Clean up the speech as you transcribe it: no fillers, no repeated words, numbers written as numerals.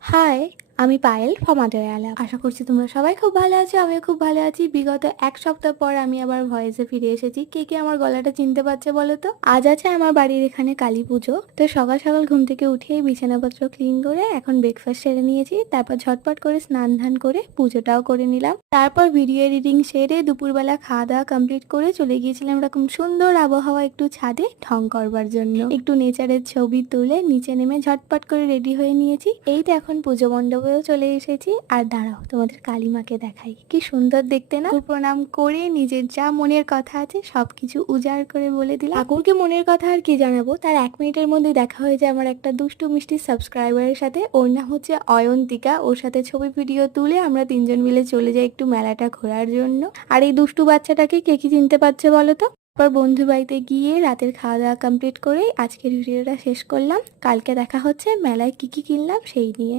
High, আমি Payel from আডায়ালা। আশা করছি তোমরা সবাই খুব ভালো আছো। আমিও খুব ভালো আছি। বিগত এক সপ্তাহ পর আমি আবার ভয়েসে ফিরে এসেছি। কে কে আমার গলাটা চিনতে পারছে বলো তো? আজ আছে আমার বাড়ির এখানে কালী পুজো। তো সকাল সকাল ঘুম থেকে উঠেই বিছানাপত্র ক্লিন করে এখন ব্রেকফাস্ট সেরে নিয়েছি। তারপর ঝটপট করে স্নান ধান করে পুজোটাও করে নিলাম। তারপর ভিডিও এডিটিং সেরে দুপুরবেলা খাওয়া দাওয়া কমপ্লিট করে চলে গিয়েছিলাম এরকম সুন্দর আবহাওয়া একটু ছাদে ঢং করবার জন্য। একটু নেচারের ছবি তুলে নিচে নেমে ঝটপট করে রেডি হয়ে নিয়েছি। এই তো এখন পুজো মণ্ডপেও চলে এসেছি। আর দাঁড়াও, তোমাদের কালিমাকে দেখাই, কি সুন্দর দেখতে না? প্রণাম করে নিজের যা মনের কথা আছে সবকিছু উজাড় করে বলে দিলাম। ঠাকুরকে মনের কথা আর কি জানাবো, তার 1 মিনিটের মধ্যে দেখা হয়ে যায় আমার একটা দুষ্টু মিষ্টি সাবস্ক্রাইবারের সাথে। ওর নাম হচ্ছে অয়ন্তিকা। ওর সাথে ছবি ভিডিও তুলে আমরা তিনজন মিলে চলে যাই একটু মেলাটা ঘোরার জন্য। আর এই দুষ্টু বাচ্চাটাকে কে কি চিনতে পারছে বলো তো? তারপর বন্ধু বাড়িতে গিয়ে রাতের খাওয়া দাওয়া কমপ্লিট করেই আজকের ভিডিওটা শেষ করলাম। কালকে দেখা হচ্ছে মেলায় কি কি কিনলাম সেই নিয়ে।